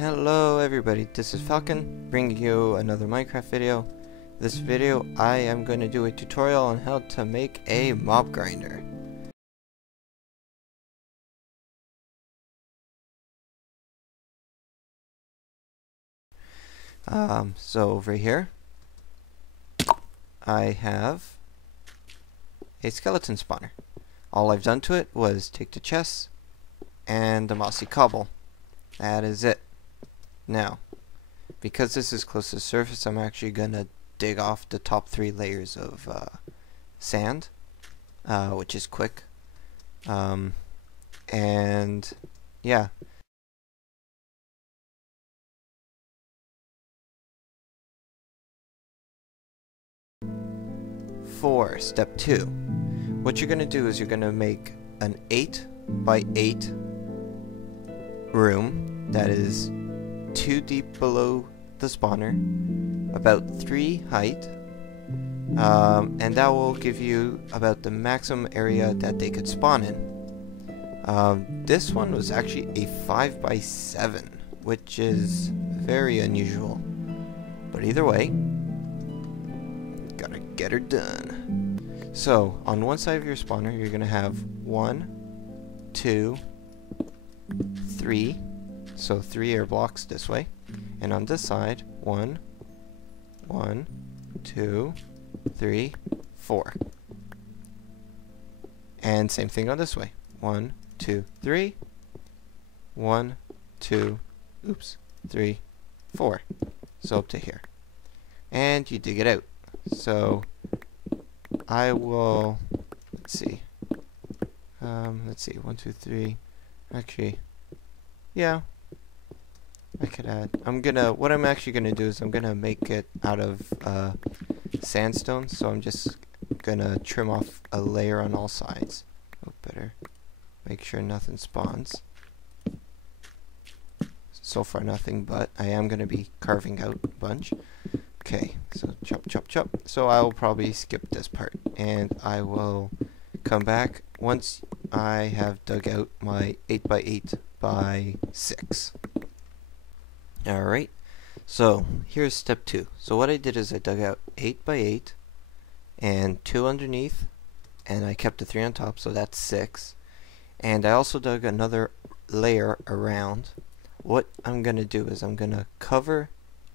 Hello everybody, this is Falcon, bringing you another Minecraft video. This video I am going to do a tutorial on how to make a mob grinder. So over here I have a skeleton spawner. All I've done to it was take the chest and the mossy cobble. That is it. Now, because this is close to the surface, I'm actually gonna dig off the top 3 layers of sand, which is quick. And yeah. For step 2, what you're gonna do is you're gonna make an 8 by 8 room that is 2 deep below the spawner, about 3 height, and that will give you about the maximum area that they could spawn in. This one was actually a 5 by 7, which is very unusual, but either way, gotta get her done. So on one side of your spawner you're gonna have 1, 2, 3, so 3 air blocks this way, and on this side 1, 2, 3, 4, and same thing on this way, 1, 2, 3, 1, 2, 3, 4, so up to here, and you dig it out. So I will, let's see, 1, 2, 3, actually, yeah, I could add, what I'm actually gonna do is I'm gonna make it out of sandstone, so I'm just gonna trim off a layer on all sides. Oh, better make sure nothing spawns. So far nothing, but I am gonna be carving out a bunch. Okay, so chop, chop, chop. So I will probably skip this part, and I will come back once I have dug out my 8 by 8 by 6. Alright, so here's step 2. So what I did is I dug out 8 by 8 and 2 underneath, and I kept the 3 on top, so that's 6. And I also dug another layer around. What I'm gonna do is I'm gonna cover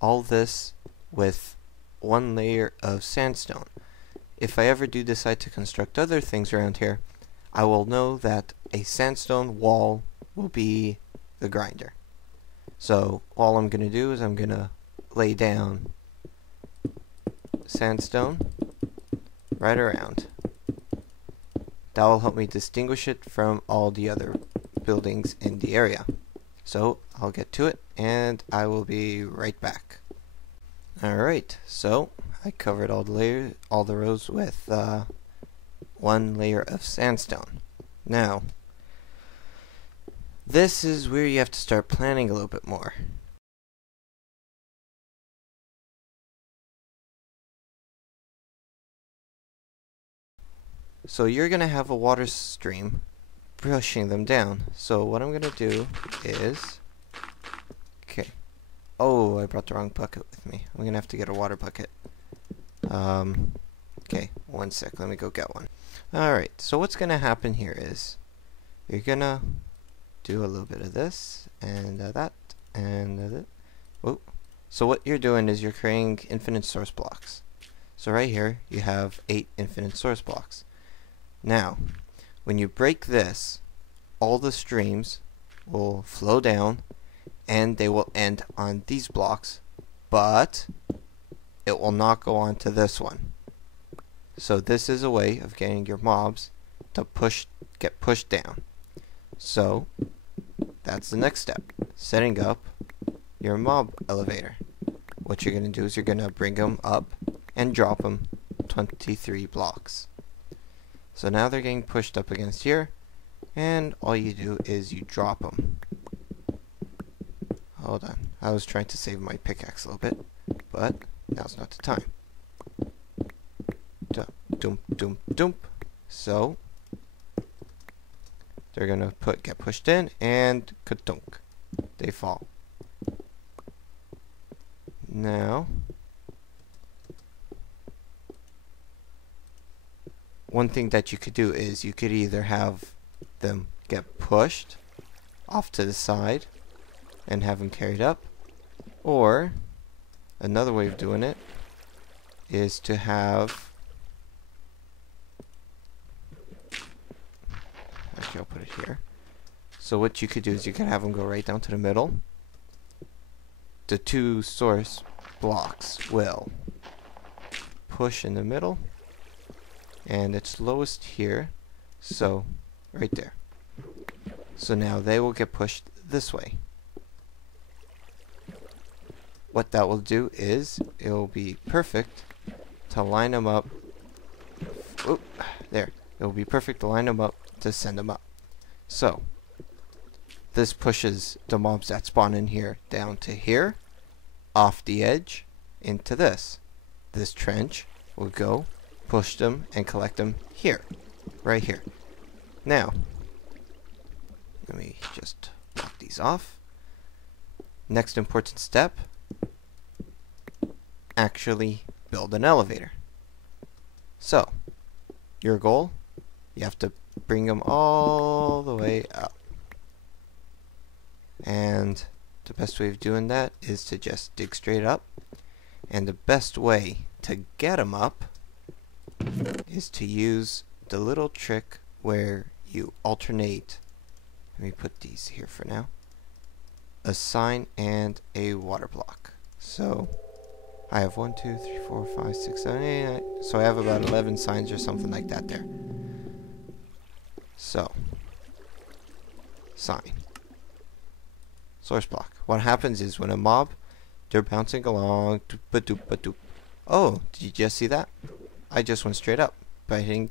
all this with 1 layer of sandstone. If I ever do decide to construct other things around here, I will know that a sandstone wall will be the grinder. So all I'm going to do is I'm going to lay down sandstone right around. That will help me distinguish it from all the other buildings in the area. So I'll get to it and I will be right back. Alright, so I covered all the rows with 1 layer of sandstone. Now, this is where you have to start planning a little bit more. So you're going to have a water stream pushing them down. So what I'm going to do is, okay. Oh, I brought the wrong bucket with me. I'm going to have to get a water bucket. Okay, 1 sec. Let me go get one. Alright, so what's going to happen here is you're going to do a little bit of this and that and that. Oh, so what you're doing is you're creating infinite source blocks. So right here you have 8 infinite source blocks. Now, when you break this, all the streams will flow down and they will end on these blocks, but it will not go on to this one. So this is a way of getting your mobs to get pushed down. So that's the next step, setting up your mob elevator. What you're going to do is you're going to bring them up and drop them 23 blocks. So now they're getting pushed up against here, and all you do is you drop them. Hold on, I was trying to save my pickaxe a little bit, but now's not the time. Dump, dump, dump, dump. So they're gonna get pushed in, and ka-dunk, they fall. Now, one thing that you could do is you could either have them get pushed off to the side and have them carried up, or another way of doing it is to have, actually I'll put it here. So what you could do is you could have them go right down to the middle. The two source blocks will push in the middle, and it's lowest here, so right there. So now they will get pushed this way. What that will do is it will be perfect to line them up. Oop, there. It will be perfect to line them up to send them up. So this pushes the mobs that spawn in here down to here, off the edge, into this. This trench will go, push them, and collect them here. Right here. Now, let me just block these off. Next important step, actually build an elevator. So, your goal, you have to bring them all the way up. And the best way of doing that is to just dig straight up. And the best way to get them up is to use the little trick where you alternate. Let me put these here for now. A sign and a water block. So I have 1, 2, 3, 4, 5, 6, 7, 8, 9. So I have about 11 signs or something like that there. So, sign. Source block. What happens is when a mob, they're bouncing along. Doop-a-doop-a-doop. Oh, did you just see that? I just went straight up by hitting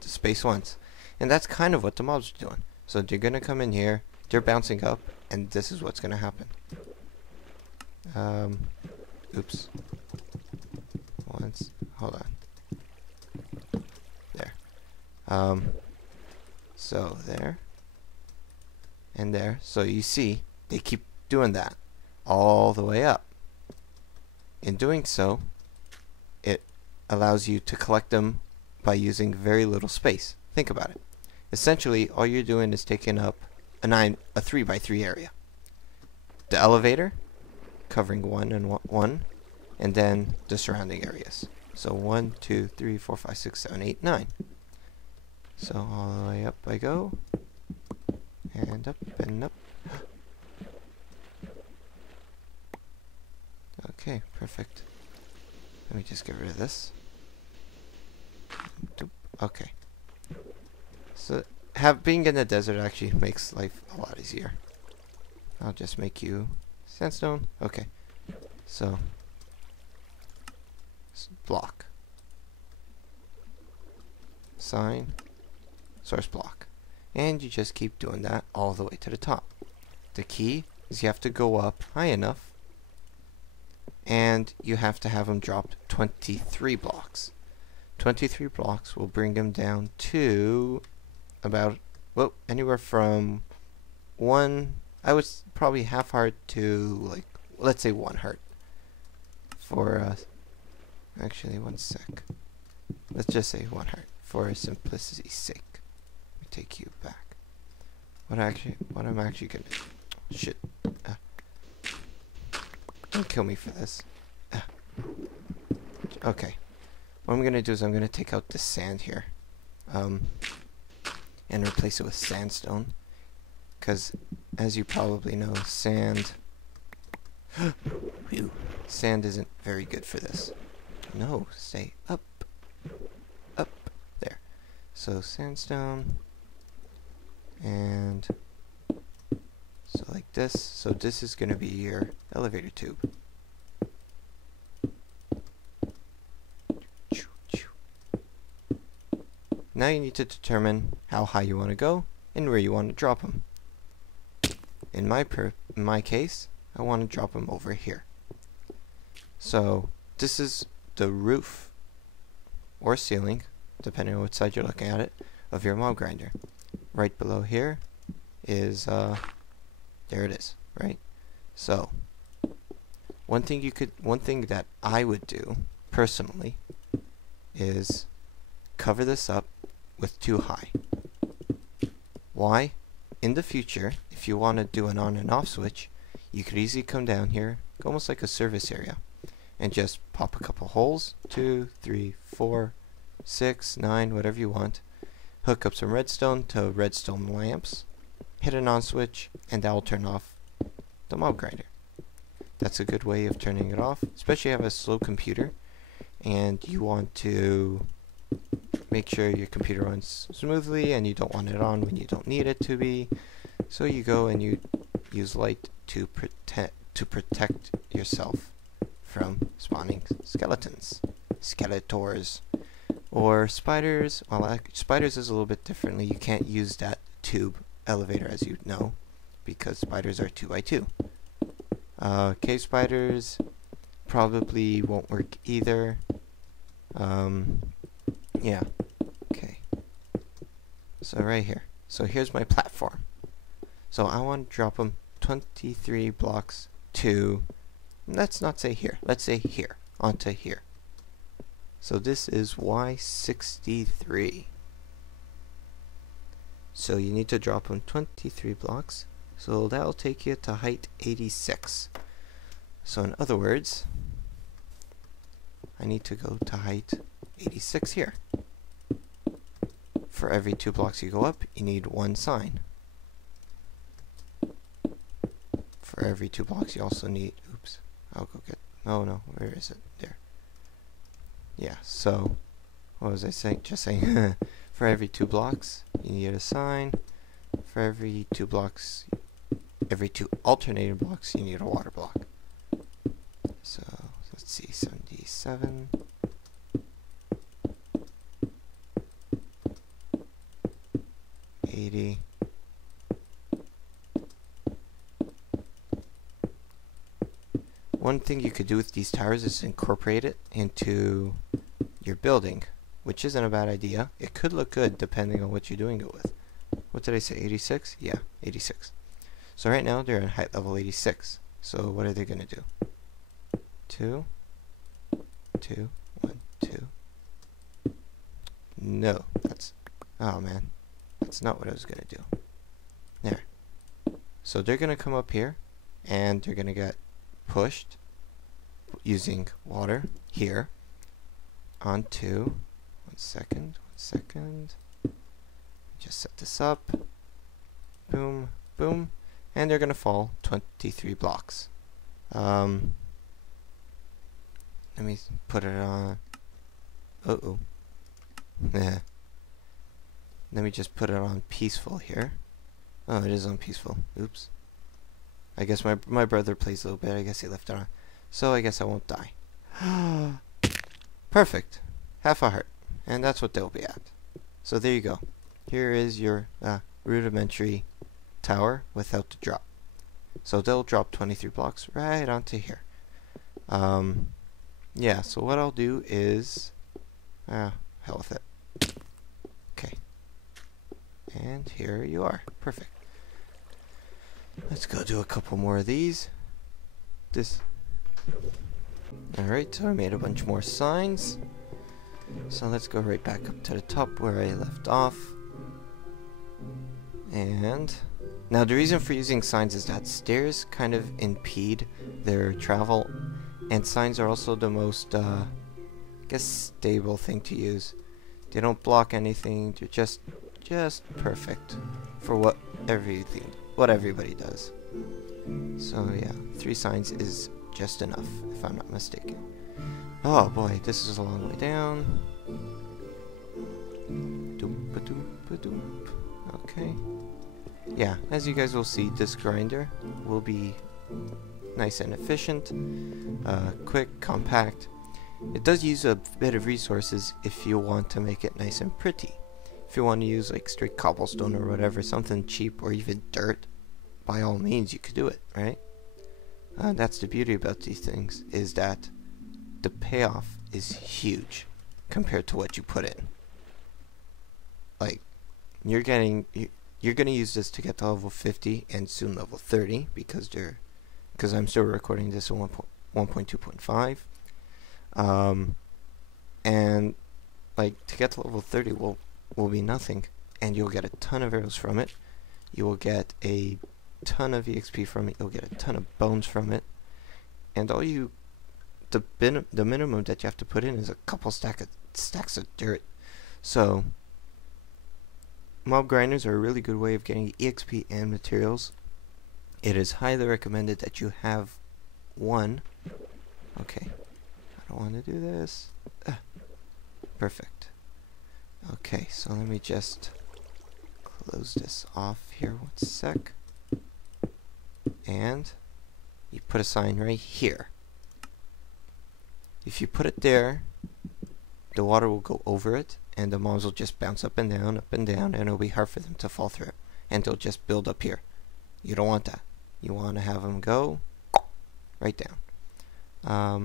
the space once. And that's kind of what the mobs are doing. So they're going to come in here, they're bouncing up, and this is what's going to happen. Oops. Once. Hold on. There. So there. And there. So you see, they keep doing that all the way up. In doing so, it allows you to collect them by using very little space. Think about it. Essentially, all you're doing is taking up a 3x3 area. The elevator, covering 1 and 1, and then the surrounding areas. So 1, 2, 3, 4, 5, 6, 7, 8, 9. So all the way up I go, and up and up. Okay, perfect. Let me just get rid of this. Okay. So being in the desert actually makes life a lot easier. I'll just make you sandstone. Okay. So block. Sign. Source block. And you just keep doing that all the way to the top. The key is you have to go up high enough, and you have to have them dropped 23 blocks. 23 blocks will bring them down to about, well, anywhere from 1, I was probably half heart to, like, let's say 1 heart. For, actually, 1 sec. Let's just say 1 heart for simplicity's sake. Let me take you back. What I'm actually gonna do. Shit. Don't kill me for this. Okay. What I'm gonna do is I'm gonna take out this sand here. And replace it with sandstone. Because, as you probably know, sand isn't very good for this. No, stay up. Up. There. So, sandstone. And so like this. So this is going to be your elevator tube. Now you need to determine how high you want to go and where you want to drop them. In my case, I want to drop them over here. So this is the roof or ceiling, depending on which side you're looking at it, of your mob grinder. Right below here is there it is, right? So one thing that I would do personally is cover this up with too high. Why? In the future, if you want to do an on and off switch, you could easily come down here, almost like a service area, and just pop a couple holes, 2, 3, 4, 6, 9, whatever you want, hook up some redstone to redstone lamps, hit an on switch, and that will turn off the mob grinder. That's a good way of turning it off, especially if you have a slow computer and you want to make sure your computer runs smoothly and you don't want it on when you don't need it to be. So you go and you use light to protect yourself from spawning skeletons, skeletors, or spiders. Well, spiders is a little bit differently. You can't use that tube elevator, as you know, because spiders are 2x2. Cave spiders probably won't work either. Yeah. Okay. So right here. So here's my platform. So I want to drop them 23 blocks to, let's not say here, let's say here, onto here. So this is Y63. So you need to drop them 23 blocks. So that'll take you to height 86. So in other words, I need to go to height 86 here. For every 2 blocks you go up, you need 1 sign. For every 2 blocks you also need, oops, I'll go get, oh no, where is it? There. Yeah, so, what was I saying? Just saying, for every 2 blocks, you need a sign. For every 2 blocks, every 2 alternating blocks, you need a water block. So, let's see, 77. 80. One thing you could do with these towers is incorporate it into your building, which isn't a bad idea. It could look good depending on what you're doing it with. What did I say, 86? Yeah, 86. So right now they're at height level 86. So what are they going to do? 2, 2, 1, 2. No, that's, oh man, that's not what I was going to do. There. So they're going to come up here and they're going to get pushed using water here onto, one second, just set this up, boom, boom, and they're gonna fall 23 blocks. Let me put it on, let me just put it on peaceful here. Oh, it is on peaceful, oops. I guess my brother plays a little bit. I guess he left it on. So I guess I won't die. Perfect. Half a heart. And that's what they'll be at. So there you go. Here is your rudimentary tower without the drop. So they'll drop 23 blocks right onto here. Yeah, so what I'll do is... hell with it. Okay. And here you are. Perfect. Let's go do a couple more of these. Alright, so I made a bunch more signs. So let's go right back up to the top where I left off. And now the reason for using signs is that stairs kind of impede their travel, and signs are also the most, I guess, stable thing to use. They don't block anything. They're just perfect for what everybody does. So yeah, 3 signs is just enough, if I'm not mistaken. Oh boy, this is a long way down. Okay. Yeah, as you guys will see, this grinder will be nice and efficient, quick, compact. It does use a bit of resources if you want to make it nice and pretty. If you want to use like straight cobblestone or whatever, something cheap, or even dirt, by all means you could do it, right? That's the beauty about these things, is that the payoff is huge compared to what you put in. Like, you're gonna use this to get to level 50 and soon level 30 because I'm still recording this at 1.2.5. And like to get to level 30 will be nothing, and you'll get a ton of arrows from it. You will get a ton of EXP from it. You'll get a ton of bones from it, and the minimum that you have to put in is a couple stacks of dirt. So mob grinders are a really good way of getting EXP and materials. It is highly recommended that you have one. Okay, I don't want to do this. Perfect. Okay, so let me just close this off here 1 sec. And you put a sign right here. If you put it there, the water will go over it, and the mobs will just bounce up and down, and it'll be hard for them to fall through. And they'll just build up here. You don't want that. You want to have them go right down. I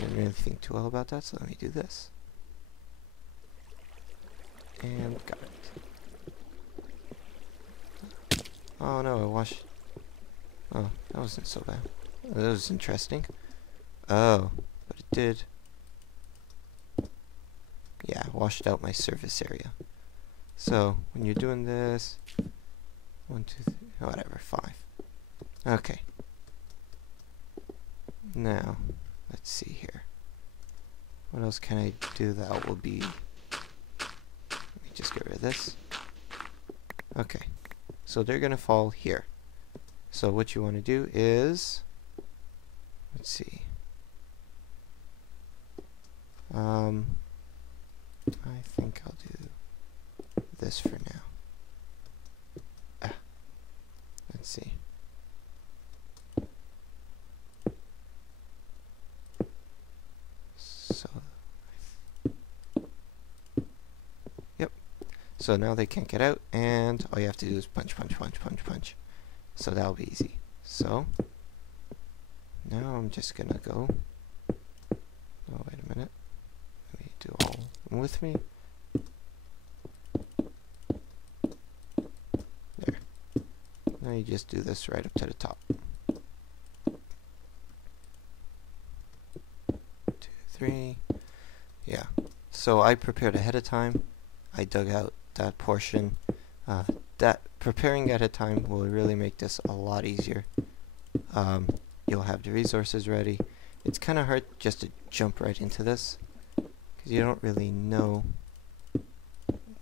didn't really think too well about that, so let me do this. And got it. Oh no, I washed. Oh, that wasn't so bad. Oh, that was interesting. Oh, but it did. Yeah, washed out my surface area. So, when you're doing this, 1, 2, 3, whatever, 5. Okay. Now, let's see here. What else can I do that will be... Let me just get rid of this. Okay. So they're going to fall here. So what you want to do is... Let's see. I think I'll do this for now. Let's see. So, yep. So now they can't get out, and all you have to do is punch, punch, punch, punch, punch. So that'll be easy. So now I'm just gonna go. Oh, wait a minute. Let me do all with me. There. Now you just do this right up to the top. 2, 3. Yeah. So I prepared ahead of time. I dug out that portion. That preparing ahead of time will really make this a lot easier. You'll have the resources ready. It's kind of hard just to jump right into this because you don't really know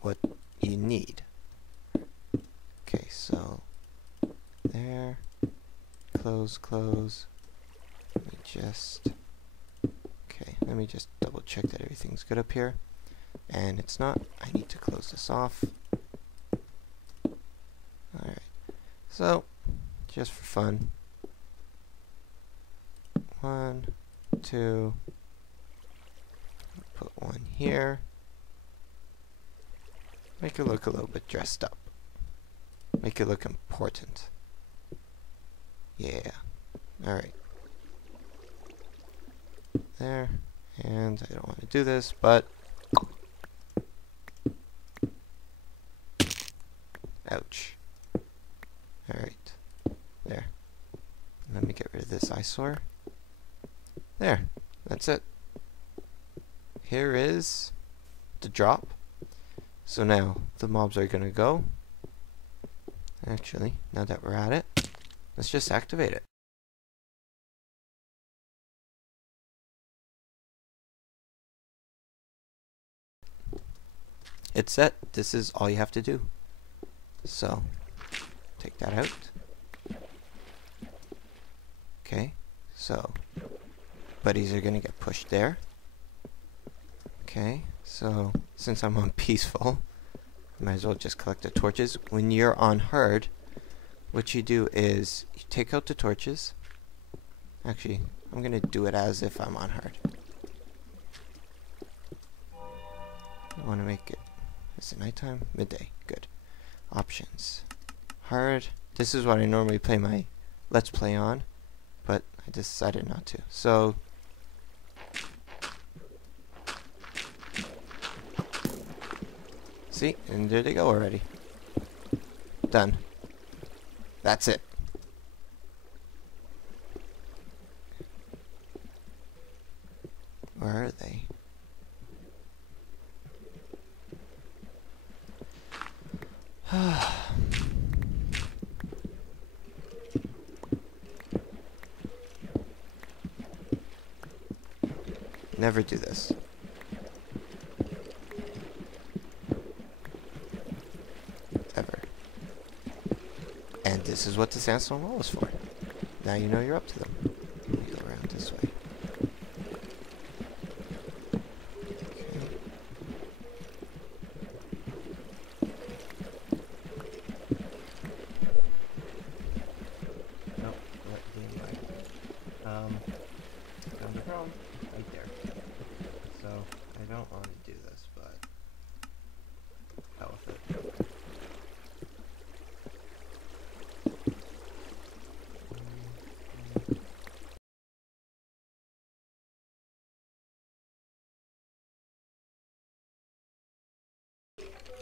what you need. Okay, so there, close, close. Let me just double check that everything's good up here, and it's not. I need to close this off. Alright, so just for fun, 1, 2, put 1 here, make it look a little bit dressed up, make it look important. Yeah, alright, there, and I don't want to do this, but ouch. Alright, there. Let me get rid of this eyesore. There, that's it. Here is the drop. So now the mobs are gonna go. Actually, now that we're at it, let's just activate it. It's set. This is all you have to do. So, take that out. Okay, so buddies are gonna get pushed there. Okay, so since I'm on peaceful, I might as well just collect the torches. When you're on hard, what you do is you take out the torches. Actually, I'm gonna do it as if I'm on hard. I want to make it. Is it nighttime? Midday. Good. Options. Hard. This is what I normally play my Let's Play on, but I decided not to. So see, and there they go already. Done. That's it. Where are they? Never do this. Ever. And this is what the sandstone wall is for. Now you know you're up to them. Let me go around this way. Nope, let me found the problem right there. So I don't want to do this, but hell with it.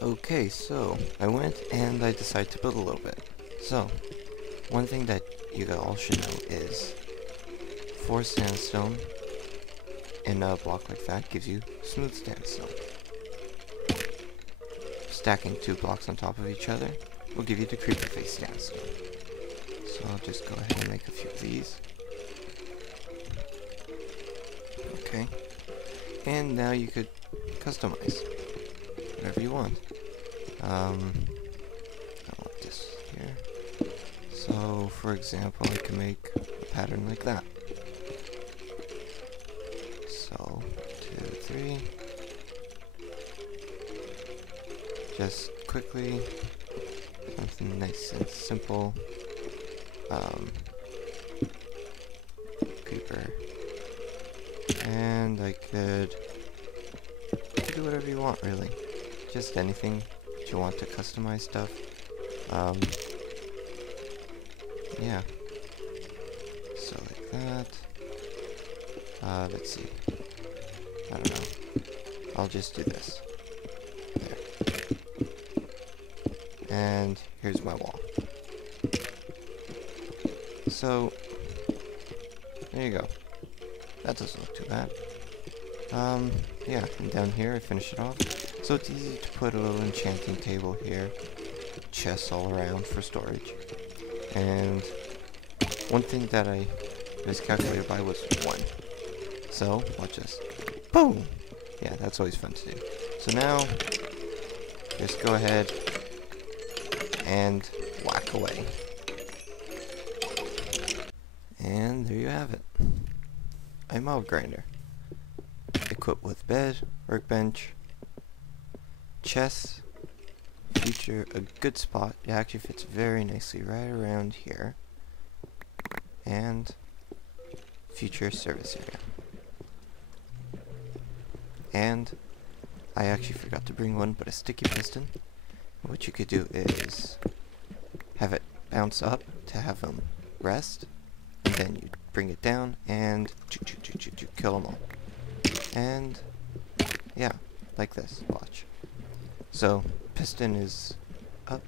Okay, so I went and I decided to build a little bit. So, one thing that you all should know is 4 sandstone in a block like that gives you smooth sandstone. Stacking 2 blocks on top of each other will give you the creeper face sandstone. So I'll just go ahead and make a few of these. Okay. And now you could customize whatever you want. I want this here. So, for example, I can make a pattern like that. So, 2, 3. Just quickly, something nice and simple. Creeper. And I could do whatever you want, really. Just anything that you want to customize stuff. Yeah. So like that. Let's see. I don't know. I'll just do this. There. And here's my wall. So, there you go. That doesn't look too bad. Yeah, and down here I finish it off. So it's easy to put a little enchanting table here. Chests all around for storage. And one thing that I miscalculated by was 1. So, watch this. Boom! Yeah, that's always fun to do. So now, just go ahead and whack away. And there you have it. A mob grinder. Equipped with bed, workbench, chest, feature a good spot. It actually fits very nicely right around here. And future service area. And I actually forgot to bring one, but a sticky piston. What you could do is have it bounce up to have them rest, and then you bring it down and kill them all. And yeah, like this. Watch. So piston is up.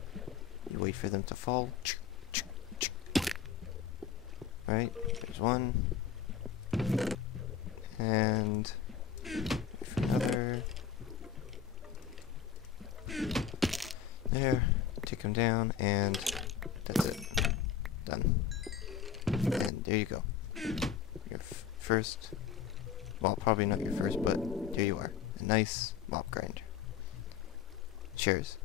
You wait for them to fall. Right, there's one. And for another. There. Take them down, and that's it. Done. And there you go. Your first. Well, probably not your first, but there you are. A nice mob grinder. Cheers.